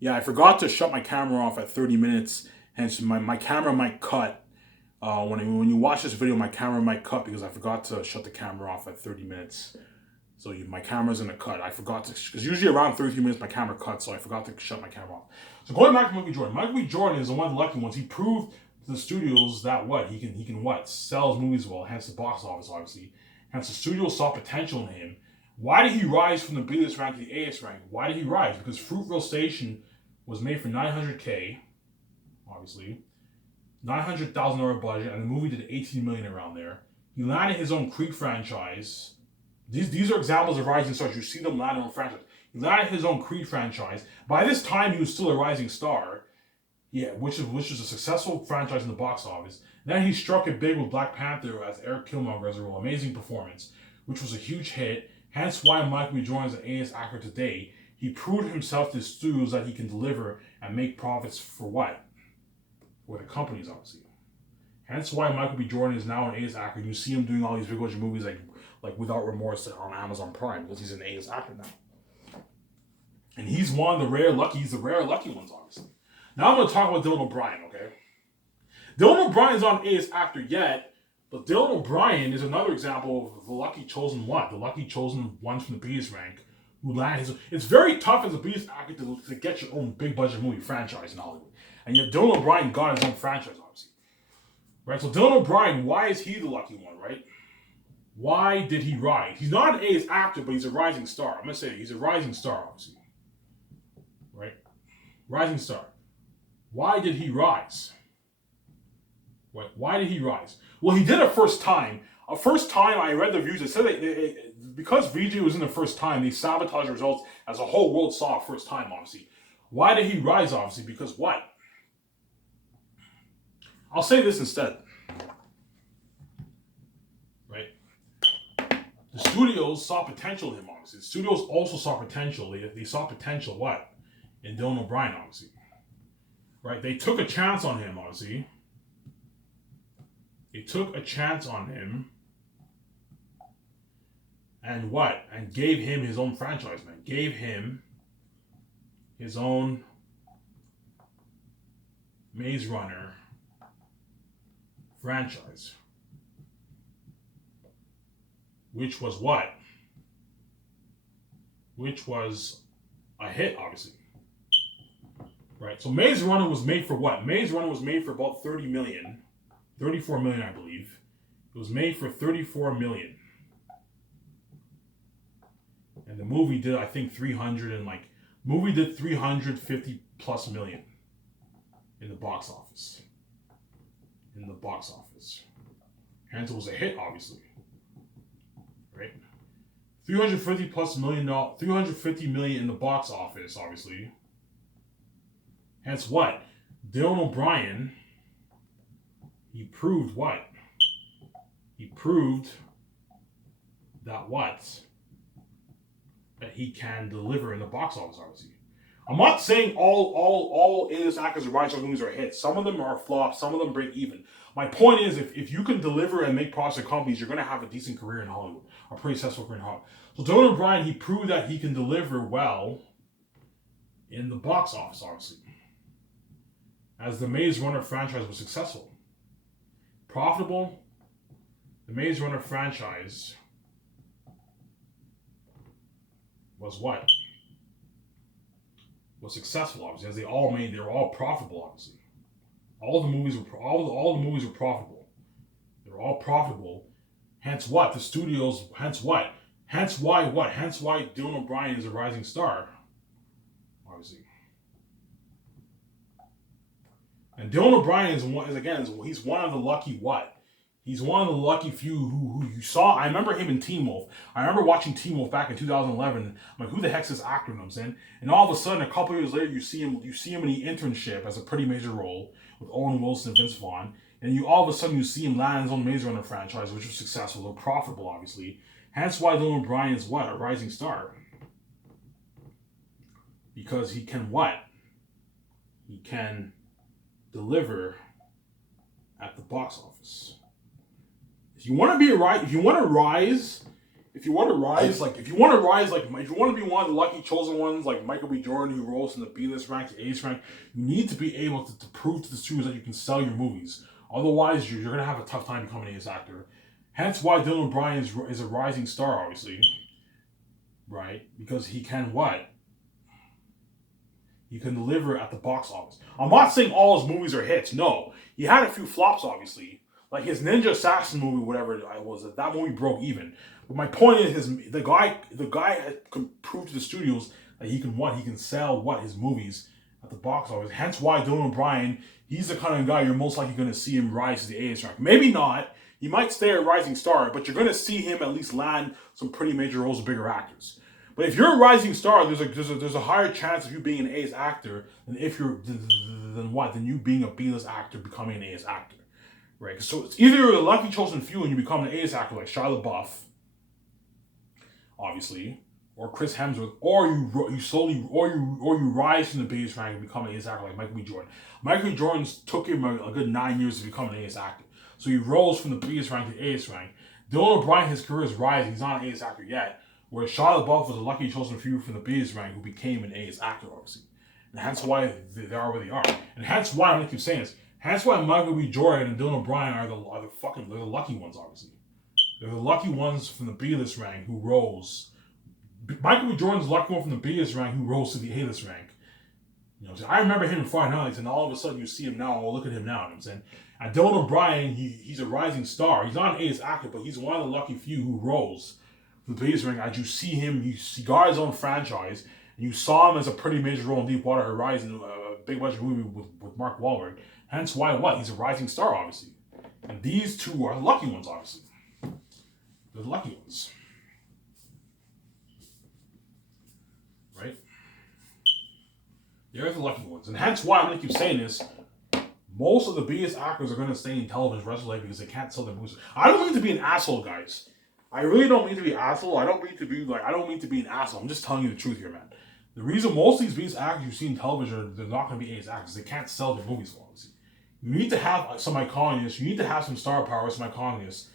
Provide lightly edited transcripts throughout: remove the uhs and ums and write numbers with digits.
Yeah, I forgot to shut my camera off at 30 minutes. Hence, my camera might cut. When you watch this video, my camera might cut because I forgot to shut the camera off at 30 minutes. So my camera's in a cut. I forgot to, because usually around 33 minutes my camera cuts, so I forgot to shut my camera off. So going back to Michael B. Jordan, Michael B. Jordan is the one of the lucky ones. He proved to the studios that what he can what sell his movies well, hence the box office obviously. Hence the studios saw potential in him. Why did he rise from the B-list rank to the A-list rank? Why did he rise? Because Fruitvale Station was made for 900K, obviously. $900,000 budget, and the movie did 18 million around there. He landed his own Creed franchise. These are examples of rising stars. You see them land on franchise. He landed his own Creed franchise. By this time, he was still a rising star. Yeah, which was a successful franchise in the box office. Then he struck it big with Black Panther as Eric Killmonger as a role. Amazing performance, which was a huge hit. Hence why Michael B. Jordan is an A-list actor today. He proved himself to studios that he can deliver and make profits for what? For the companies, obviously. Hence why Michael B. Jordan is now an A-list actor. You see him doing all these big budget movies like Without Remorse on Amazon Prime because he's an A-list actor now. And he's one of the rare lucky. He's the rare lucky ones, obviously. Now I'm going to talk about Dylan O'Brien, okay? Dylan O'Brien's not an A-list actor yet, but Dylan O'Brien is another example of the lucky chosen one. The lucky chosen ones from the B-list rank who land his. It's very tough as a B-list actor to get your own big budget movie franchise in Hollywood. And yet Dylan O'Brien got his own franchise, obviously. Right? So Dylan O'Brien, why is he the lucky one, right? Why did he rise? He's not an A-list actor, but he's a rising star. I'm going to say he's a rising star, obviously. Right? Rising star. Why did he rise? Right? Why did he rise? Well, he did it first time. A first time, I read the reviews. It said because VJ was in the first time, they sabotaged the results as a whole world saw first time, obviously. Why did he rise, obviously? Because what? I'll say this instead. Right? The studios saw potential in him, obviously. The studios also saw potential. They saw potential, what? In Dylan O'Brien, obviously. Right? They took a chance on him, obviously. They took a chance on him. And what? And gave him his own franchise, man. Gave him his own Maze Runner franchise. Which was what? Which was a hit, obviously. Right? So Maze Runner was made for what? Maze Runner was made for about 30 million. 34 million, I believe. It was made for 34 million. And the movie did, I think, 350 plus million in the box office. Hence, it was a hit, obviously. Right? 350 million in the box office, obviously. Hence what? Dylan O'Brien, he proved what? He proved that what? That he can deliver in the box office, obviously. I'm not saying all A-list actors who write movies are hits. Some of them are flops. Some of them break even. My point is, if you can deliver and make profits at companies, you're going to have a decent career in Hollywood, a pretty successful career in Hollywood. So Dylan O'Brien, he proved that he can deliver well in the box office, obviously, as the Maze Runner franchise was successful, profitable. The Maze Runner franchise was what? Was successful, obviously, as they were all profitable, obviously. All the movies were profitable. They were all profitable. Hence what? The studios, hence what? Hence why what? Hence why Dylan O'Brien is a rising star, obviously. And Dylan O'Brien he's one of the lucky what? He's one of the lucky few who you saw. I remember him in Teen Wolf. I remember watching Teen Wolf back in 2011. I'm like, who the heck's this actor? You know what I'm saying? And all of a sudden, a couple years later, you see him in the internship as a pretty major role with Owen Wilson and Vince Vaughn. And all of a sudden you see him land his own Maze Runner franchise, which was successful or profitable, obviously. Hence why Dylan O'Brien is what? A rising star. Because he can what? He can deliver at the box office. If you want to rise if you want to rise, like if you want to be one of the lucky chosen ones, like Michael B. Jordan, who rolls in the B-list rank, the A-list rank, you need to be able to prove to the studios that you can sell your movies. Otherwise, you're gonna have a tough time becoming an A-list actor. Hence, why Dylan O'Brien is a rising star, obviously, right? Because he can what? He can deliver at the box office. I'm not saying all his movies are hits. No, he had a few flops, obviously. Like his Ninja Assassin movie, whatever it was, that movie broke even. But my point is, the guy can prove to the studios that he can sell his movies at the box office. Hence why Dylan O'Brien, he's the kind of guy you're most likely going to see him rise to the A-list rank. Maybe not. He might stay a rising star, but you're going to see him at least land some pretty major roles with bigger actors. But if you're a rising star, there's a higher chance of you being an A-list actor than you being a B-list actor becoming an A-list actor. Right, so it's either you're the lucky chosen few and you become an A-list actor like Shia LaBeouf, obviously, or Chris Hemsworth, or you rise from the B-list rank and become an A-list actor like Michael B. Jordan. Michael B. Jordan took him a good 9 years to become an A-list actor, so he rose from the B-list rank to the A-list rank. Dylan O'Brien, his career is rising. He's not an A-list actor yet, whereas Shia LaBeouf was a lucky chosen few from the B-list rank who became an A-list actor, obviously, and hence why they are where they are, and hence why I'm gonna keep saying this. That's why Michael B. Jordan and Dylan O'Brien are the lucky ones, obviously. They're the lucky ones from the B-list rank who rose. Michael B. Jordan's the lucky one from the B-list rank who rose to the A-list rank. You know what I'm saying? I remember him in Friday Nights, and all of a sudden you see him now. Oh, look at him now. You know what I'm saying? And Dylan O'Brien, he's a rising star. He's not an A-list actor, but he's one of the lucky few who rose from the B-list rank. As you see him, you got his own franchise, and you saw him as a pretty major role in Deepwater Horizon, a big budget movie with Mark Wahlberg. Hence why he's a rising star, obviously. And these two are the lucky ones, obviously. They're the lucky ones. Right? They're the lucky ones. And hence why I'm going to keep saying this. Most of the biggest actors are going to stay in television the rest of their life because they can't sell their movies. I don't mean to be an asshole, guys. I really don't mean to be an asshole. I don't mean to be an asshole. I'm just telling you the truth here, man. The reason most of these biggest actors you see in television, they're not going to be A-list actors. They can't sell their movies, obviously. You need to have some iconics. You need to have some star power, some iconics,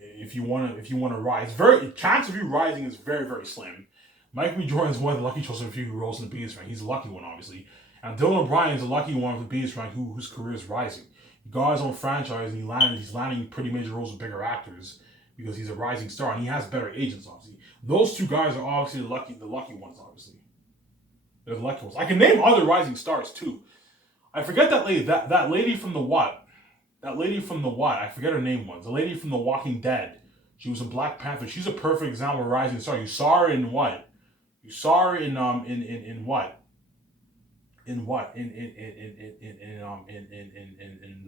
if you want to rise. Chance of you rising is very, very slim. Michael B. Jordan is one of the lucky chosen few who rose in the B-list rank. He's a lucky one, obviously. And Dylan O'Brien is a lucky one of the B-list rank whose career is rising. He got his own franchise and he's landing pretty major roles with bigger actors because he's a rising star and he has better agents, obviously. Those two guys are obviously the lucky ones, obviously. They're the lucky ones. I can name other rising stars too. I forget that lady. That lady from the what? That lady from the what? I forget her name once. The lady from The Walking Dead. She was in Black Panther. She's a perfect example of a rising star. You saw her in what? You saw her in what? In what? In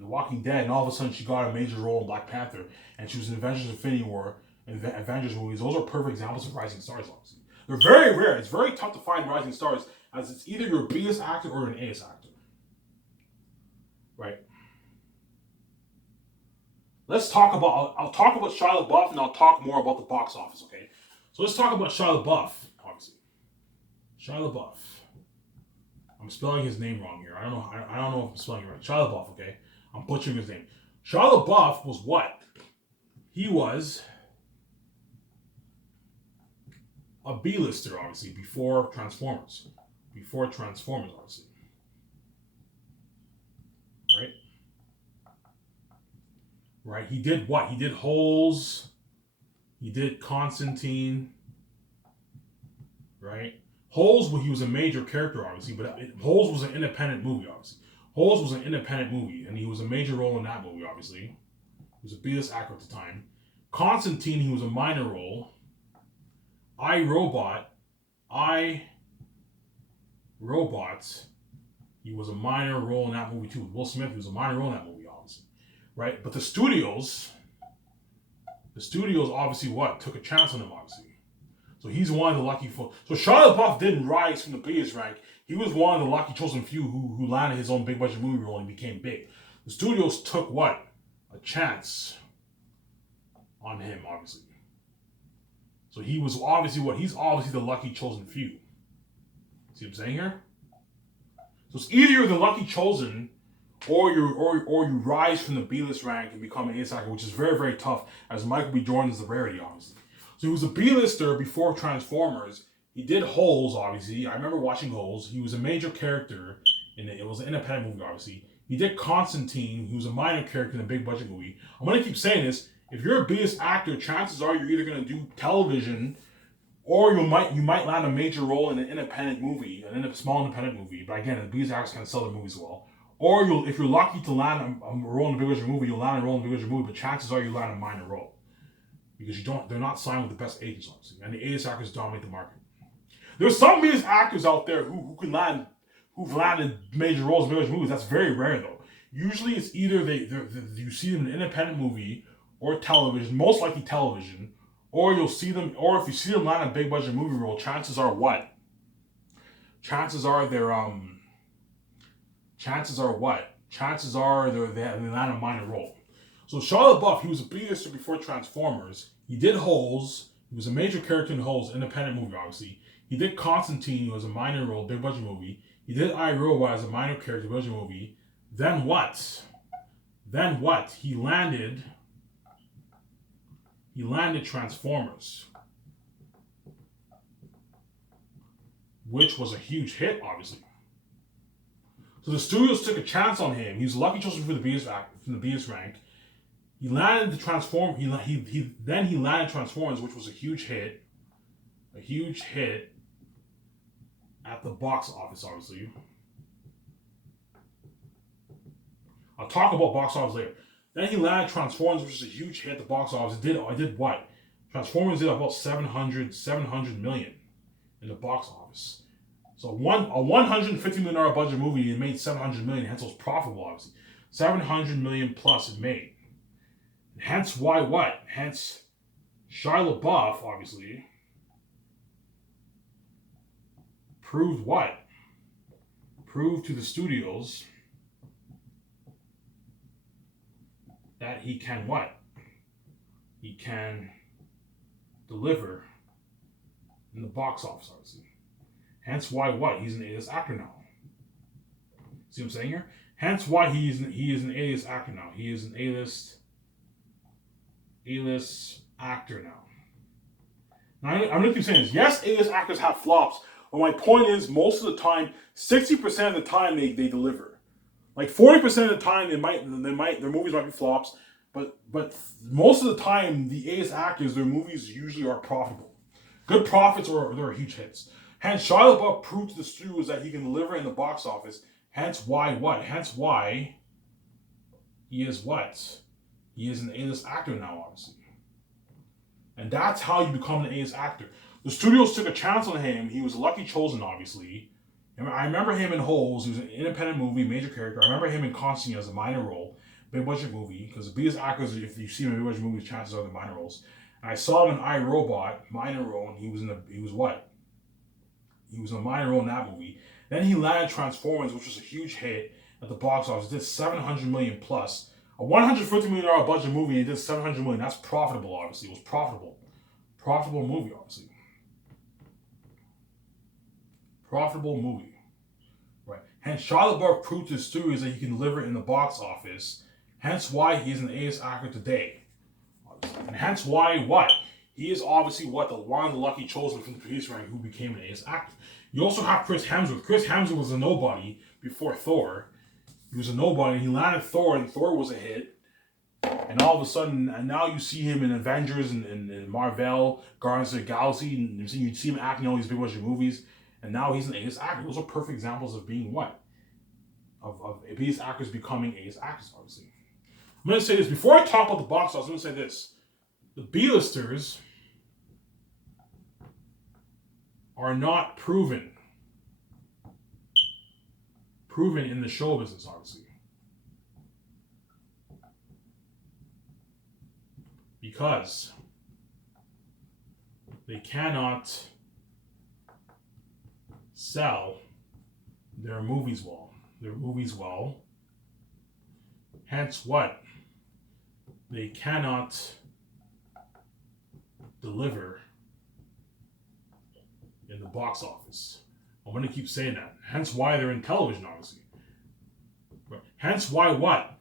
The Walking Dead, and all of a sudden she got a major role in Black Panther, and she was in Avengers: Infinity War and Avengers movies. Those are perfect examples of rising stars, obviously. They're very rare. It's very tough to find rising stars, as it's either you're a B-list actor or an A-list actor. Right. I'll talk about Shia LaBeouf, and I'll talk more about the box office, okay? So let's talk about Shia LaBeouf, obviously. Shia LaBeouf. I'm spelling his name wrong here. I don't know if I'm spelling it right. Shia LaBeouf, okay? I'm butchering his name. Shia LaBeouf was what? He was a B-lister, obviously, before Transformers. Obviously. Right? Right? He did what? He did Holes. He did Constantine. Right? Holes, he was a major character, obviously, but Holes was an independent movie, obviously. Holes was an independent movie, and he was a major role in that movie, obviously. He was a B-list actor at the time. Constantine, he was a minor role. I, Robot, he was a minor role in that movie too. Will Smith, he was a minor role in that movie, obviously. Right? But the studios obviously what? Took a chance on him, obviously. So he's one of the lucky folks. So Shia LaBeouf didn't rise from the biggest rank. He was one of the lucky chosen few who landed his own big budget movie role and became big. The studios took what? A chance on him, obviously. So he was obviously what? He's obviously the lucky chosen few. See what I'm saying here? So it's either you're the lucky chosen or you rise from the B-list rank and become an A-list actor, which is very, very tough, as Michael B. Jordan is the rarity, obviously. So he was a B-lister before Transformers. He did Holes, obviously. I remember watching Holes. He was a major character it was an independent movie, obviously. He did Constantine. He was a minor character in a big budget movie. I'm gonna keep saying this. If you're a B-list actor, chances are you're either gonna do television or you might land a major role in an independent movie, small independent movie. But again, the B-list actors can sell their movies well. Or if you're lucky to land a role in a big budget movie, you'll land a role in a big budget movie. But chances are you land a minor role because they're not signed with the best agents, obviously, and the A-list actors dominate the market. There's some B-list actors out there who've landed major roles in major movies. That's very rare though. Usually it's either you see them in an independent movie or television, most likely television, or if you see them land a big budget movie role, chances are what? Chances are they land a minor role. So Shia LaBeouf, he was a B-lister before Transformers. He did Holes. He was a major character in Holes, independent movie, obviously. He did Constantine, was a minor role, big budget movie. He did iRobot as a minor character, budget movie. Then what? He landed Transformers, which was a huge hit, obviously. So the studios took a chance on him. He was lucky chosen for the B-list rank. He landed the Transform. He landed Transformers, which was a huge hit at the box office, obviously. I'll talk about box office later. Then he landed Transformers, which was a huge hit at the box office. It did what? Transformers did about 700 million in the box office. So a $150 million budget movie, it made 700 million, hence it was profitable, obviously. 700 million plus it made. Hence why what? Hence Shia LaBeouf, obviously, proved what? Proved to the studios that he can what? He can deliver in the box office, obviously. Hence why what? He's an A-list actor now. See what I'm saying here? Hence why he is an A-list actor now. He is an A-list actor now. Now I'm gonna keep saying this. Yes, A-list actors have flops, but my point is most of the time, 60% of the time they deliver. Like 40% of the time their movies might be flops, but most of the time the A-list actors, their movies usually are profitable. Good profits or they're huge hits. Hence Shia LaBeouf proved to the studios that he can deliver in the box office. Hence why what? Hence why he is what? He is an A-list actor now, obviously. And that's how you become an A-list actor. The studios took a chance on him. He was lucky chosen, obviously. I remember him in Holes. He was an independent movie, major character. I remember him in Constantine as a minor role, big budget movie. Because the biggest actors, if you see him in big budget movies, chances are they're minor roles. And I saw him in iRobot, minor role, and he was what? He was a minor role in that movie. Then he landed Transformers, which was a huge hit at the box office. It did 700 million plus. A $150 million budget movie, and it did 700 million. That's profitable, obviously. It was profitable. Profitable movie, obviously. Profitable movie. Right. Hence, Shia LaBeouf proved to the studios that he can deliver in the box office. Hence why he is an A-list actor today. And hence why what? He is obviously what? One of the lucky chosen from the police rank who became an A-list actor. You also have Chris Hemsworth. Chris Hemsworth was a nobody before Thor. He was a nobody, and he landed Thor, and Thor was a hit. And all of a sudden, and now you see him in Avengers and Marvel, Guardians of the Galaxy, and you see him acting in all these big budget movies, and now he's an A-list actor. Those are perfect examples of being what? Of A-list actors becoming A-list actors, obviously. I'm going to say this. Before I talk about the box office, I'm going to say this. The B-listers are not proven in the show business, obviously. Because they cannot sell their movies well. Hence what? They cannot deliver in the box office. I'm going to keep saying that. Hence why they're in television, obviously. Hence why what?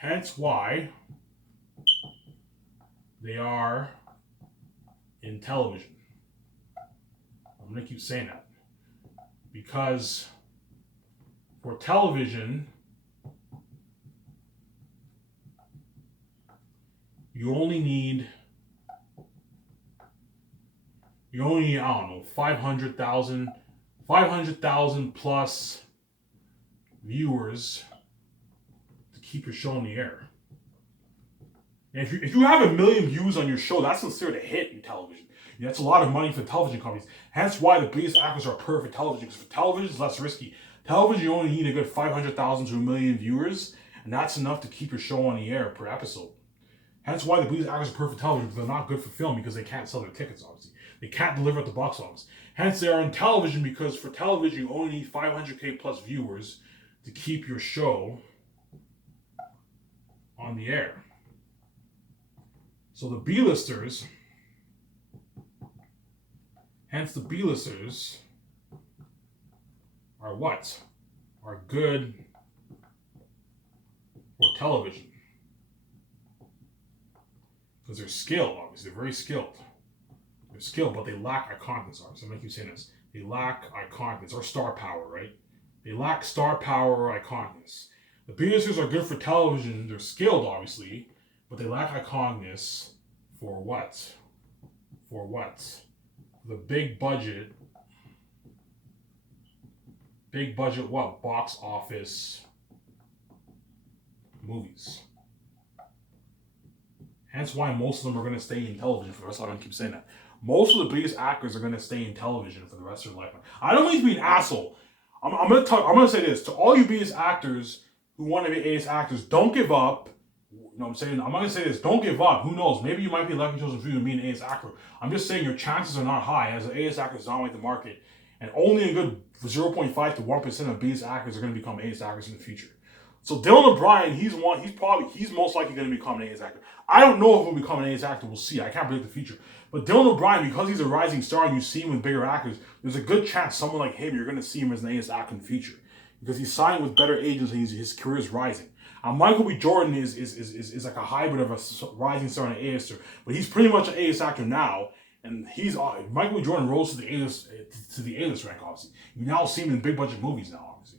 Hence why they are in television. I'm going to keep saying that. Because for television, you only need, I don't know, 500,000 plus viewers to keep your show in the air. And if you have 1 million views on your show, that's considered a hit in television. That's a lot of money for television companies. Hence why the biggest actors are perfect television. Because for television, it's less risky. Television, you only need a good 500,000 to 1 million viewers, and that's enough to keep your show on the air per episode. Hence why the biggest actors are perfect television, because they're not good for film because they can't sell their tickets, obviously. They can't deliver at the box office. Hence, they are in television because for television, you only need 500K plus viewers to keep your show on the air. So the B-listers, hence the B-listers are what? Are good for television. Because they're skilled, obviously. They're very skilled. They're skilled, but they lack iconicness, obviously. I'm going to keep saying this. They lack iconicness, or star power, right? They lack star power or iconicness. The B-listers are good for television. They're skilled, obviously, but they lack iconicness for what? For what? The big budget what? Box office movies. Hence why most of them are going to stay in television for the rest of their life. I'm going to keep saying that. Most of the biggest actors are going to stay in television for the rest of their life. I don't mean to be an asshole. I'm going to say this. To all you biggest actors who want to be A-list actors, don't give up. You know what I'm saying? I'm going to say this. Don't give up. Who knows? Maybe you might be lucky chosen for you to be an A-list actor. I'm just saying your chances are not high, as an A-list actor does not dominate the market. And only a good 0.5 to 1% of B-list actors are going to become A-list actors in the future. So Dylan O'Brien, he's most likely going to become an A-list actor. I don't know if he'll become an A-list actor. We'll see. I can't predict the future. But Dylan O'Brien, because he's a rising star and you see him with bigger actors, there's a good chance someone like him, you're going to see him as an A-list actor in the future. Because he's signed with better agents and his career is rising. Michael B. Jordan is like a hybrid of a rising star and an A-lister. But he's pretty much an A-list actor now. And Michael B. Jordan rose to the A-list rank, obviously. You now see him in big budget movies now, obviously.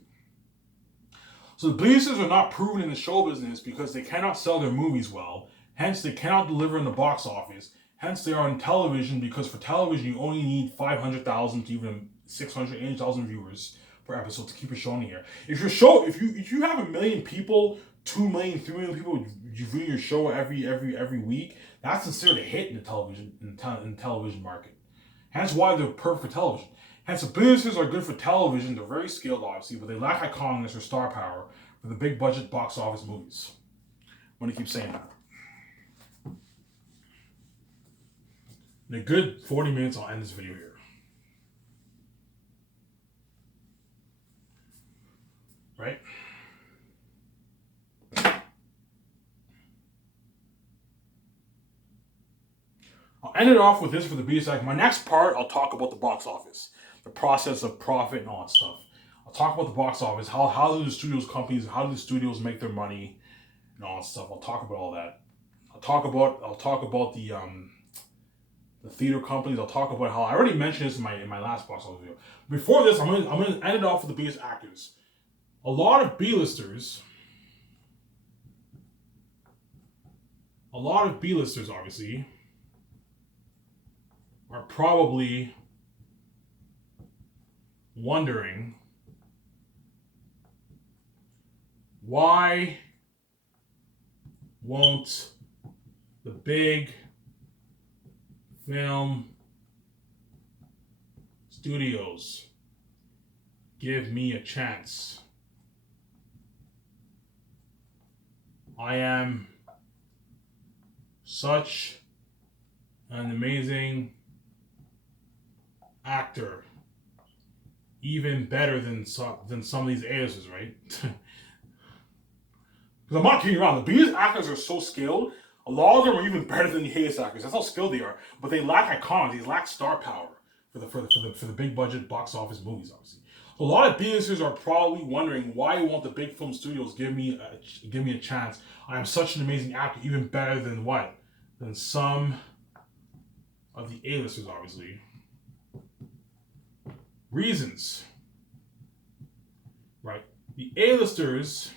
So the B-listers are not proven in the show business because they cannot sell their movies well. Hence, they cannot deliver in the box office. Hence, they are on television because for television, you only need 500,000 to even 680,000 viewers per episode to keep your show on the air. If you have 1 million people, 2 million, 3 million people viewing your show every week, that's considered a hit in the television market. Hence why they're perfect for television. Hence the businesses are good for television. They're very skilled, obviously, but they lack iconicness or star power for the big budget box office movies. I'm going to keep saying that. In a good 40 minutes, I'll end this video here. Right? I'll end it off with this for the B-side. My next part, I'll talk about the box office, the process of profit and all that stuff. I'll talk about the box office, how do the studios make their money and all that stuff. I'll talk about all that. I'll talk about the theater companies. I'll talk about how I already mentioned this in my last box office video. Before this, I'm gonna end it off with the biggest actors. A lot of B-listers, obviously, are probably wondering why won't the big film studios give me a chance? I am such an amazing actor, even better than some of these A-listers, right? Because I'm not kidding around. The biggest actors are so skilled. A lot of them are even better than the A-list actors. That's how skilled they are. But they lack icons. They lack star power for the big budget box office movies, obviously. So a lot of B-listers are probably wondering, why won't the big film studios give me a chance? I am such an amazing actor, even better than what? Than some of the A-listers, obviously. Reasons, right? The A-listers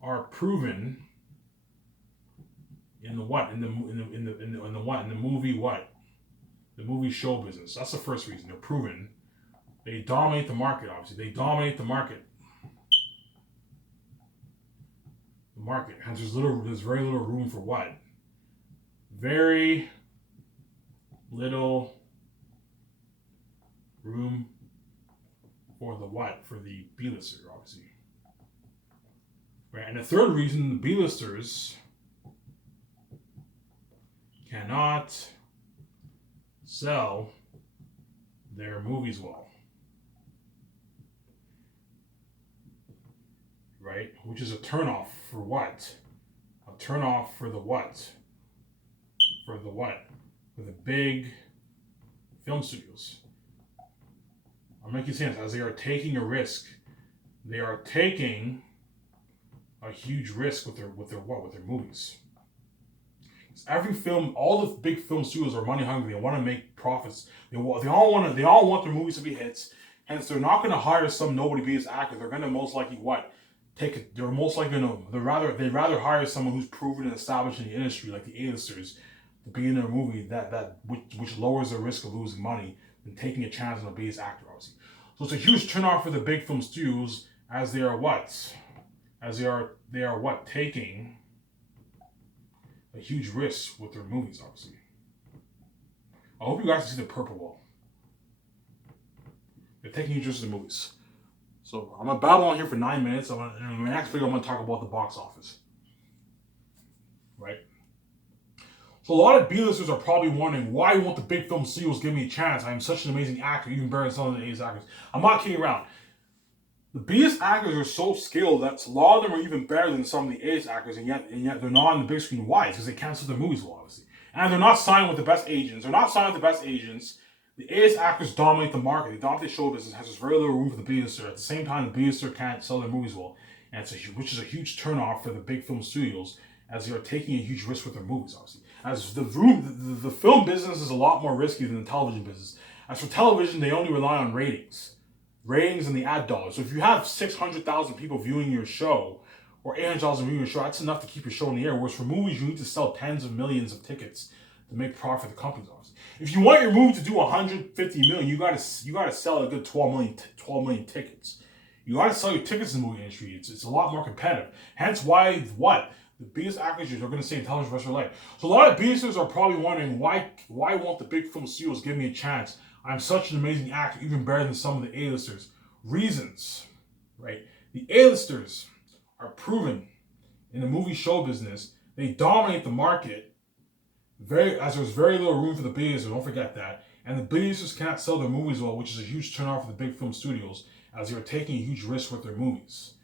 are proven in the what? In the what? In the movie what? The movie show business. That's the first reason. They're proven. They dominate the market, obviously. They dominate the market. The market. And there's very little room for what? Very little room for the what? For the B-lister, obviously. Right? And the third reason, the B-listers cannot sell their movies well. Right? Which is a turnoff for what? A turnoff for the what? For the what? For the big film studios. I'm making sense. As they are taking a risk, they are taking a huge risk with their movies. Every film, all the big film studios are money hungry. They want to make profits. They all want their movies to be hits. Hence, they're not going to hire some nobody B-list actor. They're going to most likely what? They're most likely going to they'd rather hire someone who's proven and established in the industry, like the A-listers, to be in their movie which lowers the risk of losing money than taking a chance on a B-list actor, obviously. So it's a huge turnoff for the big film studios, as they are what? As they are what? Taking a huge risk with their movies, obviously. I hope you guys can see the purple wall. They're taking huge risks in the movies. So I'm gonna babble on here for 9 minutes. In my next video, I'm gonna talk about the box office. Right? So a lot of B-listers are probably wondering, why won't the big film studios give me a chance? I am such an amazing actor, even better than some of the A-list actors. I'm not kidding around. The B-list actors are so skilled that a lot of them are even better than some of the A-list actors, and yet they're not on the big screen. Why? Because they cancel their movies well, obviously. And they're not signed with the best agents. The A-list actors dominate the market. They dominate the show business. Has very little room for the B-lister. At the same time, the B-lister can't sell their movies well, and which is a huge turnoff for the big film studios, as they are taking a huge risk with their movies, obviously. As the film business is a lot more risky than the television business. As for television, they only rely on ratings and the ad dollars. So if you have 600,000 people viewing your show, or 800,000 viewing your show, that's enough to keep your show in the air. Whereas for movies, you need to sell tens of millions of tickets to make profit for the companies, obviously. If you want your movie to do 150 million, you gotta sell a good 12 million tickets. You gotta sell your tickets in the movie industry. It's a lot more competitive. Hence why the biggest actors are going to say in television for the rest of their life. So a lot of B-listers are probably wondering, why won't the big film studios give me a chance? I'm such an amazing actor, even better than some of the A-listers. Reasons, right? The A-listers are proven in the movie show business. They dominate the market, as there's very little room for the B-listers, don't forget that. And the B-listers cannot sell their movies well, which is a huge turnoff for the big film studios, as they are taking a huge risk with their movies.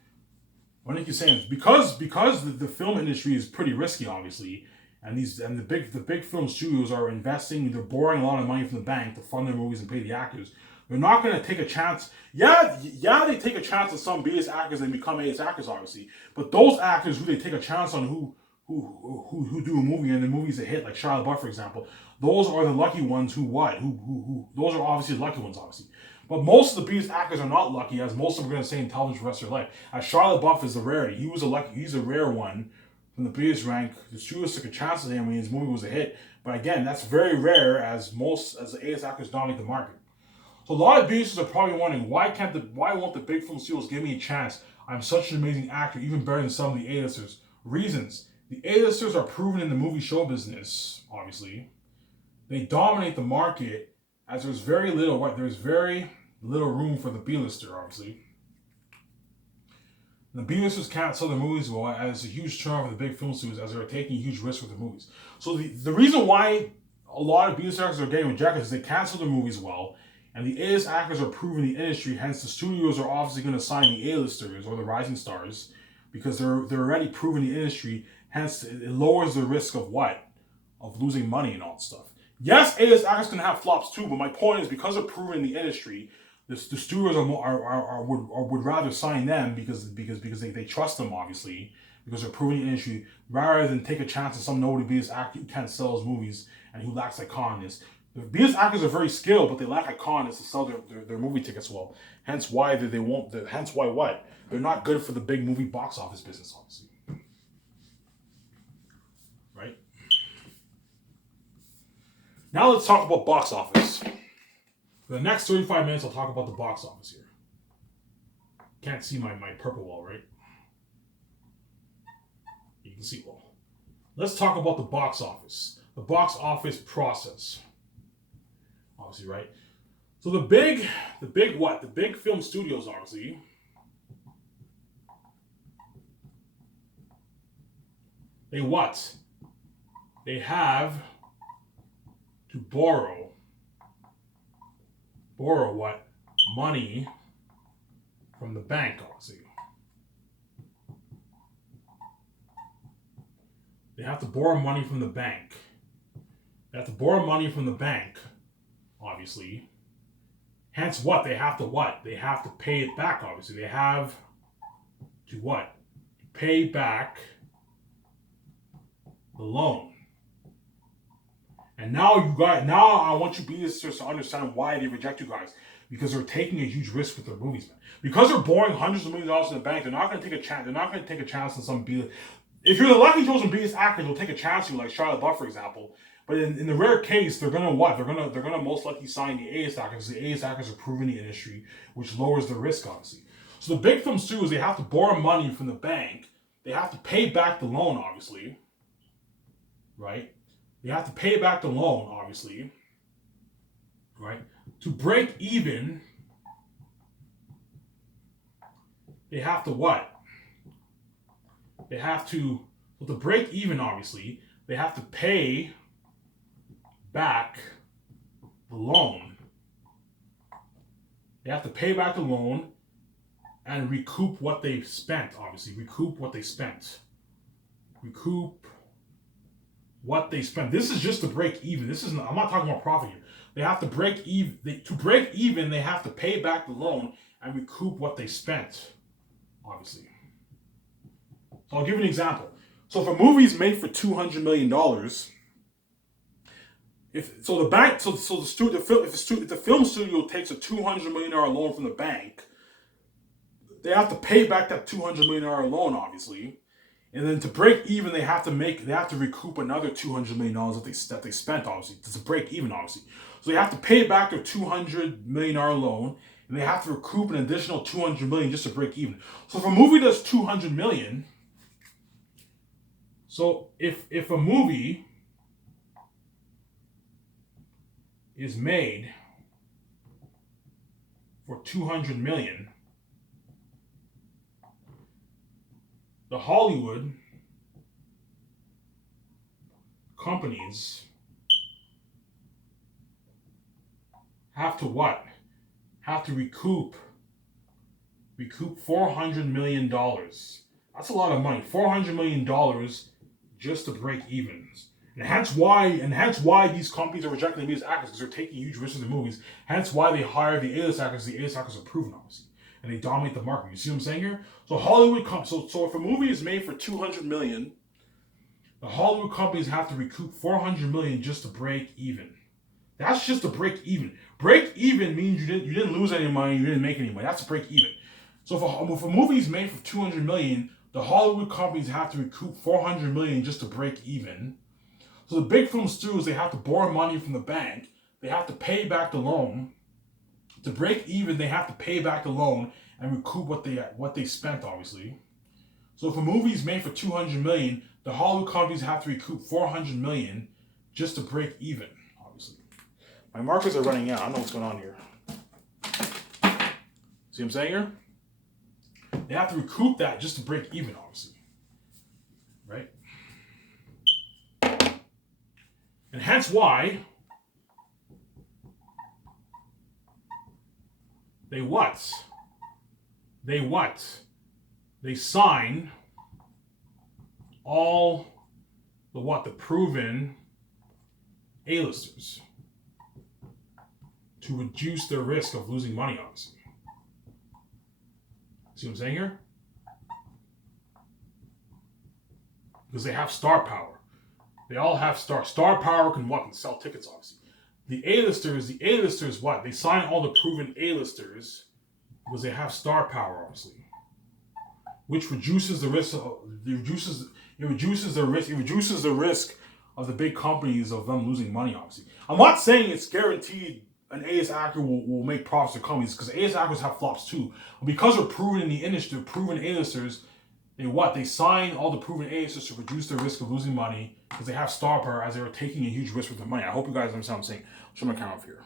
What I keep saying is because the film industry is pretty risky, obviously, and the big film studios are investing, they're borrowing a lot of money from the bank to fund their movies and pay the actors. They're not going to take a chance. Yeah, they take a chance on some B-list actors and become A-list actors, obviously. But those actors who they take a chance on, who do a movie and the movie's a hit, like Shia LaBeouf, for example, those are the lucky ones who those are obviously the lucky ones, obviously. But most of the B-list actors are not lucky, as most of them are going to say in television for the rest of their life. As Shia LaBeouf is the rarity. He's a rare one from the B-list rank. The studios took a chance on him when his movie was a hit. But again, that's very rare, as the A-list actors dominate the market. So a lot of B-listers are probably wondering, why won't the big film studios give me a chance? I'm such an amazing actor, even better than some of the A-listers. Reasons. The A-listers are proven in the movie show business, obviously. They dominate the market, as there's very little room for the B-lister, obviously. The B-listers can't sell their movies well, as a huge turnoff for the big film studios, as they're taking huge risks with their movies. So the reason why a lot of B-list actors are getting rejected is they can't sell their movies well, and the A-list actors are proven in the industry. Hence, the studios are obviously going to sign the A-listers or the rising stars because they're already proven in the industry. Hence, it lowers the risk of losing money and all that stuff. Yes, A-list actors can have flops too, but my point is, because they're proven in the industry, the studios would rather sign them because they trust them, obviously, because they're proving the industry rather than take a chance on some nobody B-list actor who can't sell his movies and who lacks iconicness. The B-list actors are very skilled, but they lack iconicness to sell their movie tickets well. Hence why they won't. Hence why what? They're not good for the big movie box office business, obviously. Right? Now let's talk about box office. For the next 35 minutes, I'll talk about the box office here. Can't see my purple wall, right? You can see well. Let's talk about the box office. The box office process. Obviously, right? So the big what? The big film studios, obviously. They what? They have to borrow what? Money from the bank, obviously. They have to borrow money from the bank. They have to borrow money from the bank, obviously. Hence what? They have to what? They have to pay it back, obviously. They have to what? Pay back the loan. And now I want you B-listers to understand why they reject you guys. Because they're taking a huge risk with their movies, man. Because they're borrowing hundreds of millions of dollars in the bank, they're not going to take a chance. They're not going to take a chance on some B. If you're the lucky chosen B-list actor, they'll take a chance on you, like Shia LaBeouf, for example. But in the rare case, they're gonna what? They're gonna most likely sign the A-list actors. The A-list actors are proven in the industry, which lowers the risk, obviously. So the big film studios, they have to borrow money from the bank. They have to pay back the loan, obviously. Right? They have to pay back the loan, obviously. Right? To break even, they have to what? They have to, well, to break even, obviously, they have to pay back the loan. They have to pay back the loan and recoup what they spent, obviously. Recoup what they spent. Recoup what they spent. This is just to break even. I'm not talking about profit here. They have to break even. To break even, they have to pay back the loan and recoup what they spent, obviously. So I'll give you an example. So if a movie is made for $200 million, if the film studio takes a $200 million loan from the bank, they have to pay back that $200 million loan, obviously. And then to break even, they have to recoup another $200 million that they spent, obviously, to break even, obviously. So they have to pay back their $200 million loan, and they have to recoup an additional $200 million just to break even. So if a movie does $200 million, so if a movie is made for $200 million, the Hollywood companies have to what? Have to recoup $400 million. That's a lot of money. $400 million just to break even. And hence why these companies are rejecting these actors, because they're taking huge risks in the movies. Hence why they hire the A-list actors. The A-list actors are proven, obviously, and they dominate the market. You see what I'm saying here? So Hollywood so if a movie is made for $200 million, the Hollywood companies have to recoup $400 million just to break even. That's just to break even. Break even means you didn't lose any money, you didn't make any money. That's a break even. So if a movie is made for $200 million, the Hollywood companies have to recoup $400 million just to break even. So the big film studios, they have to borrow money from the bank. They have to pay back the loan. To break even, they have to pay back the loan and recoup what they spent, obviously. So if a movie is made for $200 million, the Hollywood companies have to recoup $400 million just to break even, obviously. My markers are running out. I don't know what's going on here. See what I'm saying here? They have to recoup that just to break even, obviously. Right? And hence why they what? They sign all the proven A-listers to reduce their risk of losing money, obviously. See what I'm saying here? because they have star power. They all have star power. Can what? Can sell tickets, obviously. The A-listers, what? They sign all the proven A-listers because they have star power, obviously, which reduces the risk. It reduces the risk of the big companies of them losing money, obviously. I'm not saying it's guaranteed an A-list actor will make profits to companies, because A-list actors have flops too. But because they're proven in the industry, proven A-listers, they sign all the proven A-listers to reduce the risk of losing money because they have star power, as they were taking a huge risk with their money. I hope you guys understand what I'm saying. I'll show my camera off here.